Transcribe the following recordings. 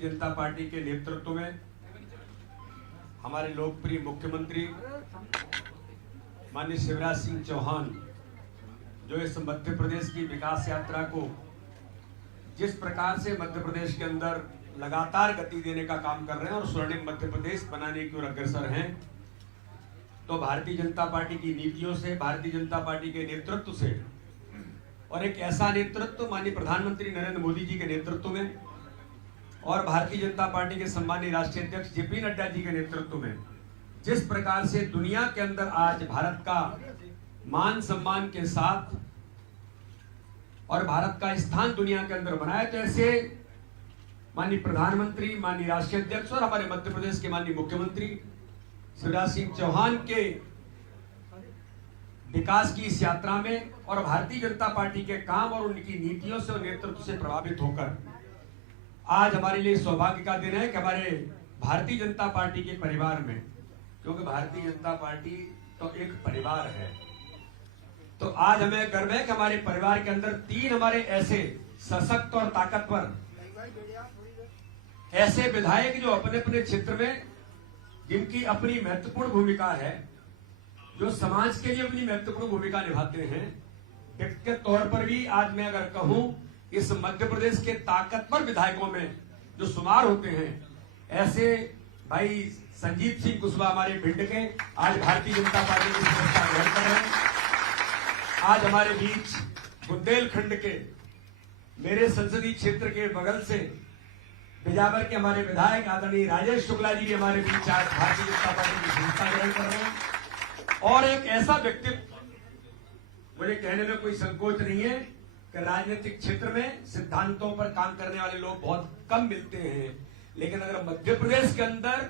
Bharatiya Janata party के नेतृत्व में हमारे लोकप्रिय मुख्यमंत्री माननीय शिवराज सिंह चौहान जो इस मध्य प्रदेश की विकास यात्रा को जिस प्रकार से मध्य प्रदेश के अंदर लगातार गति देने का काम कर रहे हैं और स्वर्णिम मध्य प्रदेश बनाने की ओर अग्रसर हैं, तो भारतीय जनता पार्टी की नीतियों से, भारतीय जनता पार्टी के नेतृत्व से और एक ऐसा नेतृत्व माननीय प्रधानमंत्री नरेंद्र मोदी जी के नेतृत्व में और भारतीय जनता पार्टी के सम्मानीय राष्ट्रीय अध्यक्ष जेपी नड्डा जी के नेतृत्व में जिस प्रकार से दुनिया के अंदर आज भारत का मान सम्मान के साथ और भारत का स्थान दुनिया के अंदर बनाया, तो ऐसे माननीय प्रधानमंत्री, माननीय राष्ट्रीय अध्यक्ष और हमारे मध्य प्रदेश के माननीय मुख्यमंत्री शिवराज सिंह चौहान के विकास की इस यात्रा में और भारतीय जनता पार्टी के काम और उनकी नीतियों से और नेतृत्व से प्रभावित होकर आज हमारे लिए सौभाग्य का दिन है कि हमारे भारतीय जनता पार्टी के परिवार में, क्योंकि भारतीय जनता पार्टी तो एक परिवार है, तो आज हमें गर्व है कि हमारे परिवार के अंदर 3 हमारे ऐसे सशक्त और ताकतवर ऐसे विधायक जो अपने अपने क्षेत्र में जिनकी अपनी महत्वपूर्ण भूमिका है, जो समाज के लिए अपनी महत्वपूर्ण भूमिका निभाते हैं। व्यक्तिगत तौर पर भी आज मैं अगर कहूं, इस मध्य प्रदेश के ताकतवर विधायकों में जो शुमार होते हैं, ऐसे भाई संजीत सिंह कुशवाहा हमारे भिंड के आज भारतीय जनता पार्टी की सदस्यता ग्रहण कर रहे हैं। आज हमारे बीच बुंदेलखंड के मेरे संसदीय क्षेत्र के बगल से बिजावर के हमारे विधायक आदरणीय राजेश शुक्ला जी भी हमारे बीच आज भारतीय जनता पार्टी की सदस्यता ग्रहण कर रहे हैं। और एक ऐसा व्यक्तित्व, मुझे कहने में कोई संकोच नहीं है कि राजनीतिक क्षेत्र में सिद्धांतों पर काम करने वाले लोग बहुत कम मिलते हैं, लेकिन अगर मध्य प्रदेश के अंदर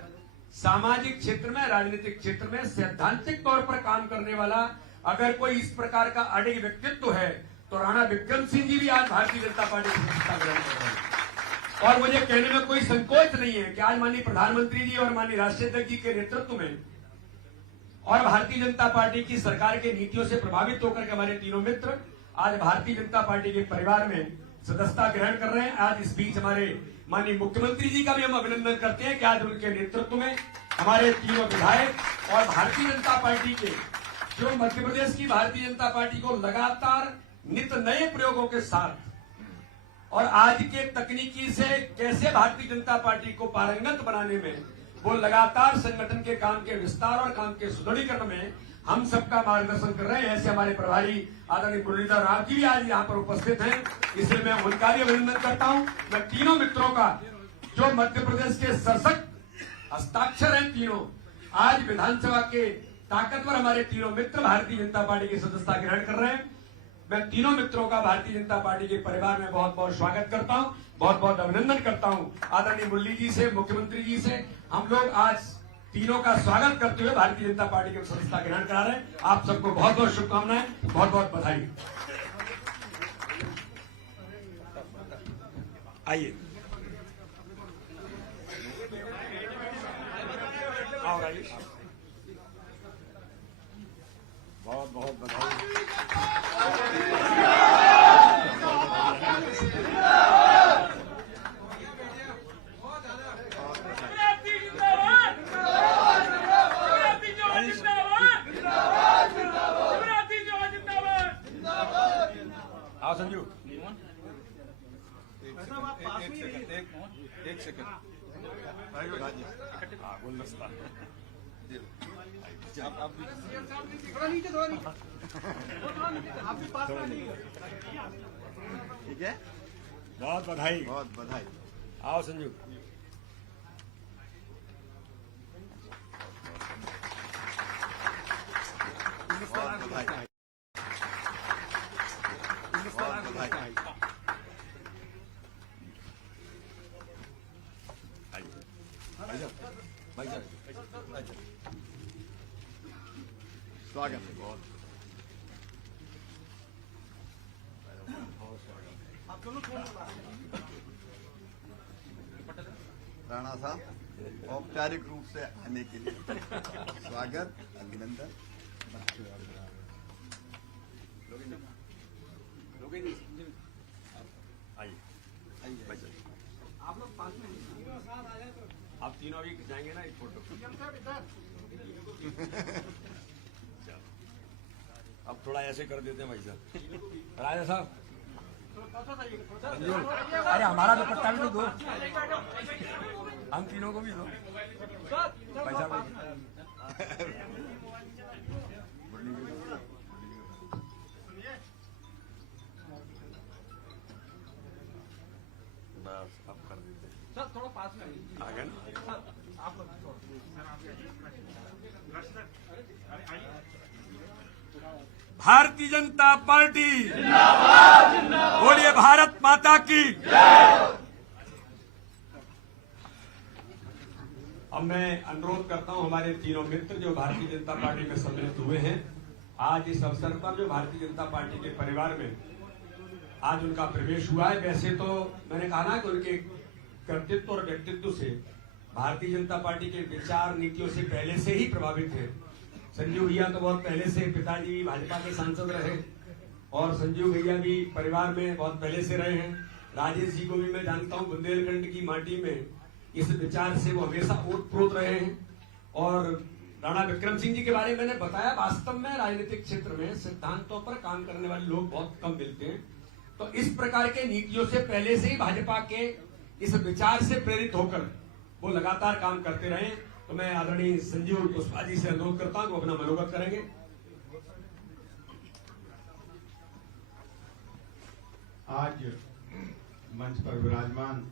सामाजिक क्षेत्र में, राजनीतिक क्षेत्र में सैद्धांतिक तौर पर काम करने वाला अगर कोई इस प्रकार का अडिग व्यक्तित्व है तो राणा विक्रम सिंह जी भी आज भारतीय जनता पार्टी की सदस्यता ग्रहण कर रहे हैं। और मुझे कहने में कोई संकोच नहीं है कि आज माननीय प्रधानमंत्री जी और माननीय राष्ट्रीय अध्यक्ष जी के नेतृत्व में और भारतीय जनता पार्टी की सरकार के नीतियों से प्रभावित होकर के हमारे तीनों मित्र आज भारतीय जनता पार्टी के परिवार में सदस्यता ग्रहण कर रहे हैं। आज इस बीच हमारे माननीय मुख्यमंत्री जी का भी हम अभिनंदन करते हैं कि आज उनके नेतृत्व में हमारे तीनों विधायक और भारतीय जनता पार्टी के जो मध्य प्रदेश की भारतीय जनता पार्टी को लगातार नित नए प्रयोगों के साथ और आज के तकनीकी से कैसे भारतीय जनता पार्टी को पारंगत बनाने में वो लगातार संगठन के काम के विस्तार और काम के सुदृढ़ीकरण में हम सबका मार्गदर्शन कर रहे हैं। ऐसे हमारे प्रभारी आदरणीय मुरलीधर राव जी भी आज यहाँ पर उपस्थित हैं, इसलिए मैं उनका भी अभिनंदन करता हूँ। मैं तीनों मित्रों का जो मध्य प्रदेश के सशक्त हस्ताक्षर हैं, तीनों आज विधानसभा के ताकतवर हमारे तीनों मित्र भारतीय जनता पार्टी की सदस्यता ग्रहण कर रहे हैं। मैं तीनों मित्रों का भारतीय जनता पार्टी के परिवार में बहुत बहुत स्वागत करता हूं, बहुत बहुत अभिनंदन करता हूं। आदरणीय मुरली जी से, मुख्यमंत्री जी से हम लोग आज तीनों का स्वागत करते हुए भारतीय जनता पार्टी की सदस्यता ग्रहण करा रहे हैं। आप सबको बहुत बहुत शुभकामनाएं, बहुत बहुत बधाई। आइए आओ राजेश, बहुत बहुत बधाई। आओ संजू, एक सेकंड गुलदस्ता आप ठीक है, बहुत बधाई, बहुत बधाई। आओ संजू, बहुत बधाई। स्वागत है, बहुत राणा साहब औपचारिक रूप से आने के लिए स्वागत, अभिनंदन। आइए, आप लोग 5 मिनट अब थोड़ा ऐसे कर देते हैं भाई साहब। राजा साहब, अरे हमारा तो पट्टा भी तो दो, हम तीनों को भी दो भाई साहब। बस अब कर देते सर, थोड़ा पास में आ गए। आप भारतीय जनता पार्टी बोलिए, भारत माता की। अब मैं अनुरोध करता हूं हमारे तीनों मित्र जो भारतीय जनता पार्टी में सम्मिलित हुए हैं, आज इस अवसर पर जो भारतीय जनता पार्टी के परिवार में आज उनका प्रवेश हुआ है। वैसे तो मैंने कहा ना कि उनके कर्तृत्व और व्यक्तित्व से भारतीय जनता पार्टी के विचार नीतियों से पहले से ही प्रभावित है। संजीव भैया तो बहुत पहले से, पिताजी भी भाजपा के सांसद रहे और संजीव भैया भी परिवार में बहुत पहले से रहे हैं। राजेश जी को भी मैं जानता हूं, बुंदेलखंड की माटी में इस विचार से वो हमेशा ओतप्रोत रहे हैं। और राणा विक्रम सिंह जी के बारे में मैंने बताया, वास्तव में राजनीतिक क्षेत्र में सिद्धांतों पर काम करने वाले लोग बहुत कम मिलते हैं। तो इस प्रकार के नीतियों से पहले से ही भाजपा के इस विचार से प्रेरित होकर वो लगातार काम करते रहे। तो मैं आदरणीय संजीव कुशवाहा जी से अनुरोध करता हूं कि वो अपना मनोगत करेंगे। आज मंच पर विराजमान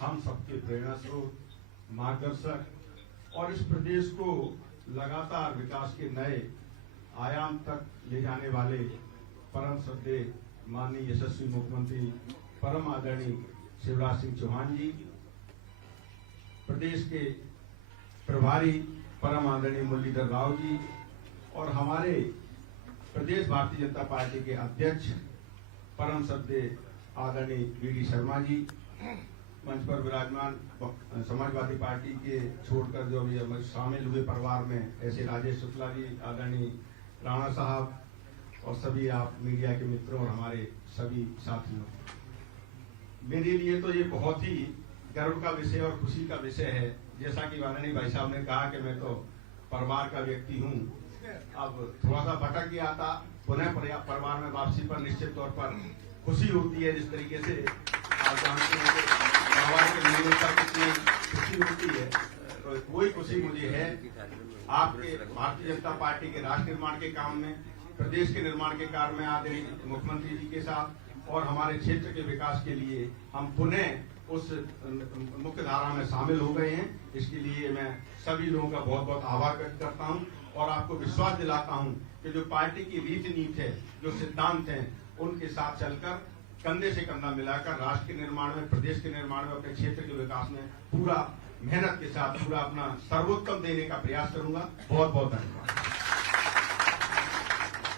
हम सबके प्रेरणा स्रोत, मार्गदर्शक और इस प्रदेश को लगातार विकास के नए आयाम तक ले जाने वाले परम श्रद्धेय माननीय यशस्वी मुख्यमंत्री परम आदरणीय शिवराज सिंह चौहान जी, प्रदेश के प्रभारी परम आदरणीय मुरलीधर राव जी और हमारे प्रदेश भारतीय जनता पार्टी के अध्यक्ष परम श्रद्धेय आदरणीय वीडी शर्मा जी, मंच पर विराजमान समाजवादी पार्टी के छोड़कर जो भी शामिल हुए परिवार में ऐसे राजेश शुक्ला जी, आदरणीय राणा साहब और सभी आप मीडिया के मित्रों और हमारे सभी साथियों, मेरे लिए तो ये बहुत ही गर्व का विषय और खुशी का विषय है। जैसा कि माननीय भाई साहब ने कहा कि मैं तो परिवार का व्यक्ति हूँ, अब थोड़ा सा भटक गया था, पुनः परिवार में वापसी पर निश्चित तौर पर खुशी होती है। जिस तरीके से आप जानते हैं कि परिवार के मिलने पर कितनी खुशी होती है, तो वही खुशी मुझे है आपके भारतीय जनता पार्टी के राष्ट्र निर्माण के काम में, प्रदेश के निर्माण के कार्य में आदरणीय मुख्यमंत्री जी के साथ और हमारे क्षेत्र के विकास के लिए हम पुनः उस मुख्य धारा में शामिल हो गए हैं। इसके लिए मैं सभी लोगों का बहुत बहुत आभार व्यक्त करता हूं और आपको विश्वास दिलाता हूं कि जो पार्टी की रीति नीति है, जो सिद्धांत हैं, उनके साथ चलकर कंधे से कंधा मिलाकर राष्ट्र के निर्माण में, प्रदेश के निर्माण में, अपने क्षेत्र के विकास में पूरा मेहनत के साथ पूरा अपना सर्वोत्तम देने का प्रयास करूंगा। बहुत बहुत धन्यवाद।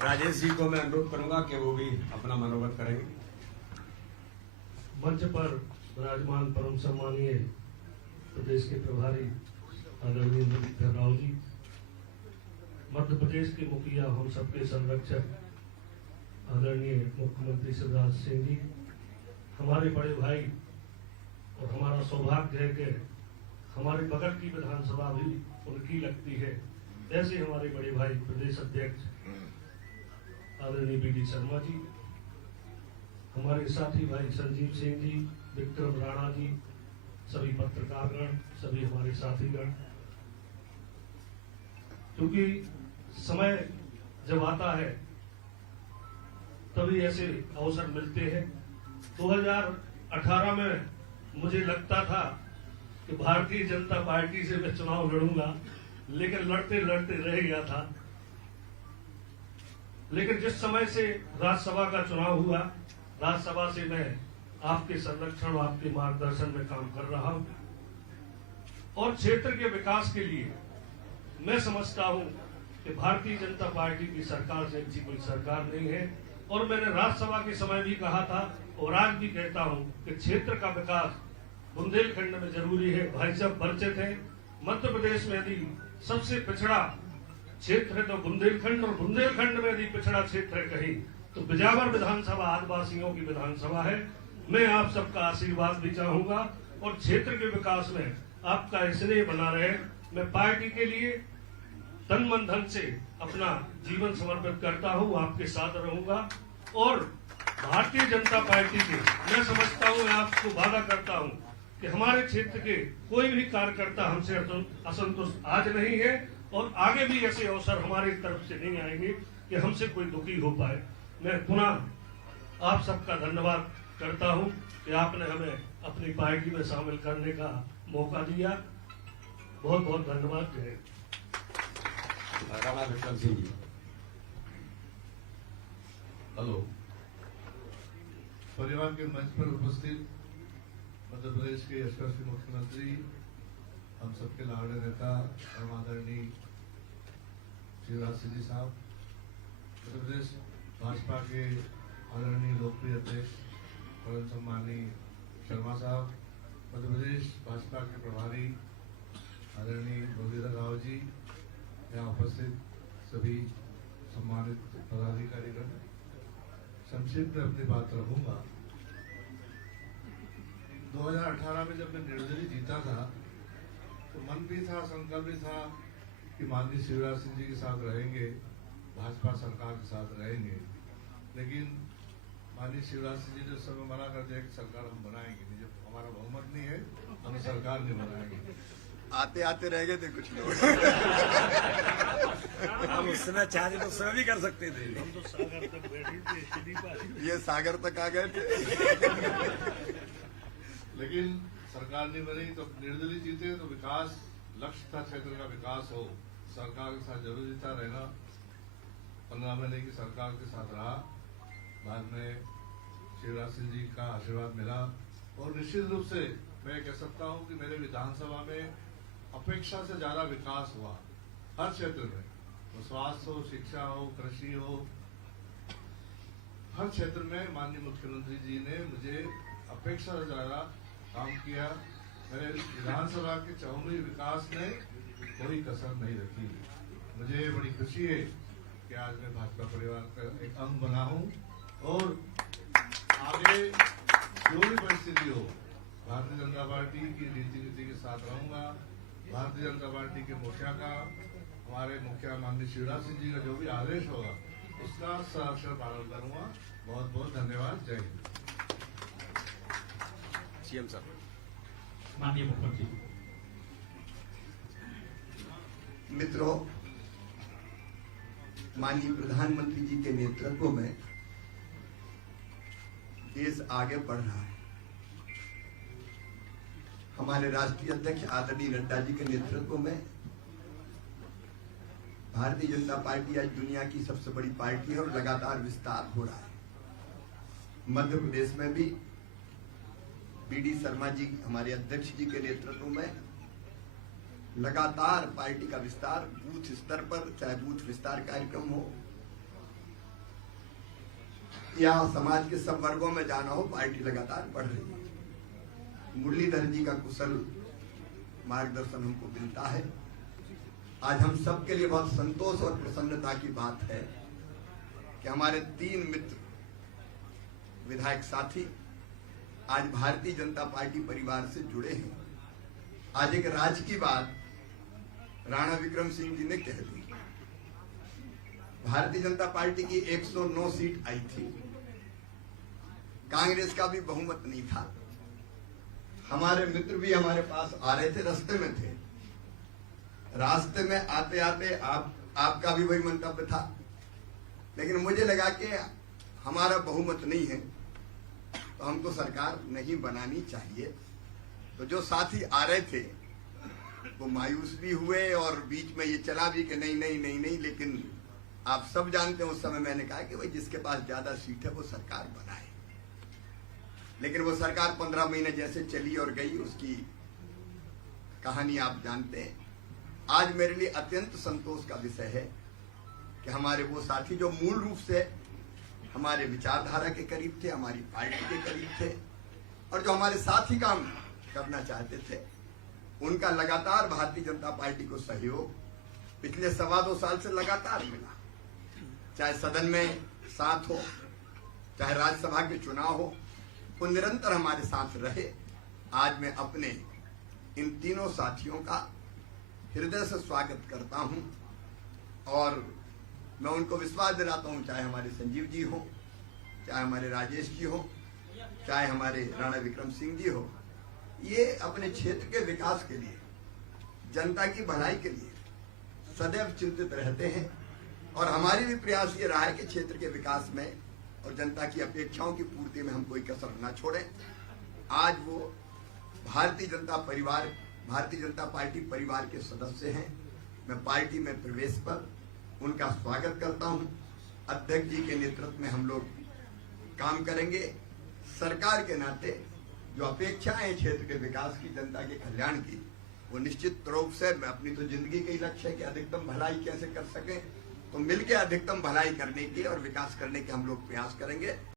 राजेश जी को मैं अनुरोध करूंगा कि वो भी अपना मनोगत करेंगे। मंच पर विराजमान परम सम्मानीय प्रदेश के प्रभारी आदरणीय मुरलीधर राव जी, मध्य प्रदेश के मुखिया, हम सबके संरक्षक आदरणीय मुख्यमंत्री शिवराज सिंह जी, हमारे बड़े भाई, और हमारा सौभाग्य है कि हमारे बगल की विधानसभा भी उनकी लगती है, ऐसे हमारे बड़े भाई प्रदेश अध्यक्ष आदरणीय वीडी शर्मा जी, हमारे साथी भाई संजीव सिंह जी, विक्रम राणा जी, सभी पत्रकारगण, सभी हमारे साथीगण, क्योंकि समय जब आता है तभी ऐसे अवसर मिलते हैं। 2018 में मुझे लगता था कि भारतीय जनता पार्टी से मैं चुनाव लड़ूंगा, लेकिन लड़ते लड़ते रह गया था। लेकिन जिस समय से राज्यसभा का चुनाव हुआ, राज्यसभा से मैं आपके संरक्षण, आपके मार्गदर्शन में काम कर रहा हूं और क्षेत्र के विकास के लिए मैं समझता हूं कि भारतीय जनता पार्टी की सरकार से अच्छी कोई सरकार नहीं है। और मैंने राज्यसभा के समय भी कहा था और आज भी कहता हूं कि क्षेत्र का विकास बुंदेलखंड में जरूरी है। भाई साहब परिचित है, मध्य प्रदेश में यदि सबसे पिछड़ा क्षेत्र है तो बुंदेलखंड, और बुंदेलखंड में यदि पिछड़ा क्षेत्र है कहीं तो बिजावर विधानसभा आदिवासियों की विधानसभा है। मैं आप सबका आशीर्वाद भी चाहूंगा और क्षेत्र के विकास में आपका स्नेह बना रहे। मैं पार्टी के लिए तन मन धन से अपना जीवन समर्पित करता हूँ, आपके साथ रहूंगा। और भारतीय जनता पार्टी के मैं समझता हूँ, आपको वादा करता हूँ कि हमारे क्षेत्र के कोई भी कार्यकर्ता हमसे असंतुष्ट आज नहीं है और आगे भी ऐसे अवसर हमारी तरफ से नहीं आएंगे कि हमसे कोई दुखी हो पाए। मैं पुनः आप सबका धन्यवाद करता हूं कि आपने हमें अपनी पार्टी में शामिल करने का मौका दिया। बहुत बहुत धन्यवाद। जय हिंद। राणा विक्रम सिंह जी। हेलो। परिवार के मंच पर उपस्थित मध्य प्रदेश के यशस्वी मुख्यमंत्री, हम सबके लाडले नेता और आदरणीय शिवराज सिंह जी साहब, मध्य प्रदेश भाजपा के आदरणीय लोकप्रिय अध्यक्ष परम सम्मानीय शर्मा साहब, मध्य प्रदेश भाजपा के प्रभारी आदरणीय बबीता राव जी, यहाँ उपस्थित सभी सम्मानित पदाधिकारीगण, संक्षिप्त में अपनी बात रखूंगा। 2018 में जब मैं निर्दलीय जीता था तो मन भी था, संकल्प भी था कि माननीय शिवराज सिंह जी के साथ रहेंगे, भाजपा सरकार के साथ रहेंगे। लेकिन माननीय शिवराज सिंह जी ने उस समय मना कर दिया कि सरकार हम बनाएंगे नहीं, जब हमारा बहुमत नहीं है हम सरकार नहीं बनाएंगे। आते आते रह गए थे कुछ लोग। हम उस समय चाहते तो उस समय भी कर सकते थे। हम तो सागर तक बैठे थे, सीधी बात। ये सागर तक आ गए थे। लेकिन सरकार नहीं बनी तो निर्दलीय जीते तो विकास लक्ष्य था, क्षेत्र का विकास हो, सरकार के साथ जरूरी था रहना। 15 महीने की सरकार के साथ रहा, बाद में शिवराज सिंह जी का आशीर्वाद मिला और निश्चित रूप से मैं कह सकता हूं कि मेरे विधानसभा में अपेक्षा से ज्यादा विकास हुआ हर क्षेत्र में, तो स्वास्थ्य हो, शिक्षा हो, कृषि हो, हर क्षेत्र में माननीय मुख्यमंत्री जी ने मुझे अपेक्षा से ज्यादा काम किया। मेरे विधानसभा के चहुमुखी विकास ने कोई कसर नहीं रखी। मुझे बड़ी खुशी है कि आज मैं भाजपा परिवार का एक अंग बना हूं और आगे जो भी परिस्थिति हो भारतीय जनता पार्टी की रीति नीति के साथ रहूंगा। भारतीय जनता पार्टी के मुखिया का, हमारे मुखिया माननीय शिवराज सिंह जी का जो भी आदेश होगा उसका सअक्षर पालन करूंगा। बहुत बहुत धन्यवाद। जय हिंद। सीएम साहब। माननीय मुख्यमंत्री। मित्रों, माननीय प्रधानमंत्री जी के नेतृत्व में देश आगे बढ़ रहा है। हमारे राष्ट्रीय अध्यक्ष आदरणीय नड्डा जी के नेतृत्व में भारतीय जनता पार्टी आज दुनिया की सबसे बड़ी पार्टी है और लगातार विस्तार हो रहा है। मध्य प्रदेश में भी बीडी शर्मा जी हमारे अध्यक्ष जी के नेतृत्व में लगातार पार्टी का विस्तार बूथ स्तर पर, चाहे बूथ विस्तार कार्यक्रम हो या समाज के सब वर्गों में जाना हो, पार्टी लगातार बढ़ रही है। मुरलीधर जी का कुशल मार्गदर्शन हमको मिलता है। आज हम सबके लिए बहुत संतोष और प्रसन्नता की बात है कि हमारे 3 मित्र विधायक साथी आज भारतीय जनता पार्टी परिवार से जुड़े हैं। आज एक राज की बात राणा विक्रम सिंह जी ने कह दी। भारतीय जनता पार्टी की 109 सीट आई थी, कांग्रेस का भी बहुमत नहीं था। हमारे मित्र भी हमारे पास आ रहे थे, रास्ते में थे। रास्ते में आते आते आपका भी वही मंतव्य था, लेकिन मुझे लगा कि हमारा बहुमत नहीं है तो हमको सरकार नहीं बनानी चाहिए। तो जो साथी आ रहे थे वो मायूस भी हुए और बीच में ये चला भी कि नहीं नहीं नहीं नहीं, लेकिन आप सब जानते हैं उस समय मैंने कहा कि भाई जिसके पास ज्यादा सीट है वो सरकार बनाए। लेकिन वो सरकार 15 महीने जैसे चली और गई, उसकी कहानी आप जानते हैं। आज मेरे लिए अत्यंत संतोष का विषय है कि हमारे वो साथी जो मूल रूप से हमारे विचारधारा के करीब थे, हमारी पार्टी के करीब थे और जो हमारे साथ ही काम करना चाहते थे, उनका लगातार भारतीय जनता पार्टी को सहयोग पिछले 2.25 साल से लगातार मिला। चाहे सदन में साथ हो, चाहे राज्यसभा के चुनाव हो, वो निरंतर हमारे साथ रहे। आज मैं अपने इन तीनों साथियों का हृदय से स्वागत करता हूं और मैं उनको विश्वास दिलाता हूँ, चाहे हमारे संजीव जी हो, चाहे हमारे राजेश जी हो, चाहे हमारे राणा विक्रम सिंह जी हो, ये अपने क्षेत्र के विकास के लिए, जनता की भलाई के लिए सदैव चिंतित रहते हैं। और हमारी भी प्रयास ये रहा है कि क्षेत्र के विकास में और जनता की अपेक्षाओं की पूर्ति में हम कोई कसर न छोड़ें। आज वो भारतीय जनता पार्टी परिवार के सदस्य हैं। मैं पार्टी में प्रवेश पर उनका स्वागत करता हूं। अध्यक्ष जी के नेतृत्व में हम लोग काम करेंगे। सरकार के नाते जो अपेक्षाएं हैं क्षेत्र के विकास की, जनता के कल्याण की, वो निश्चित रूप से मैं अपनी तो जिंदगी का ही लक्ष्य है कि अधिकतम भलाई कैसे कर सकें, तो मिलकर अधिकतम भलाई करने की और विकास करने के हम लोग प्रयास करेंगे।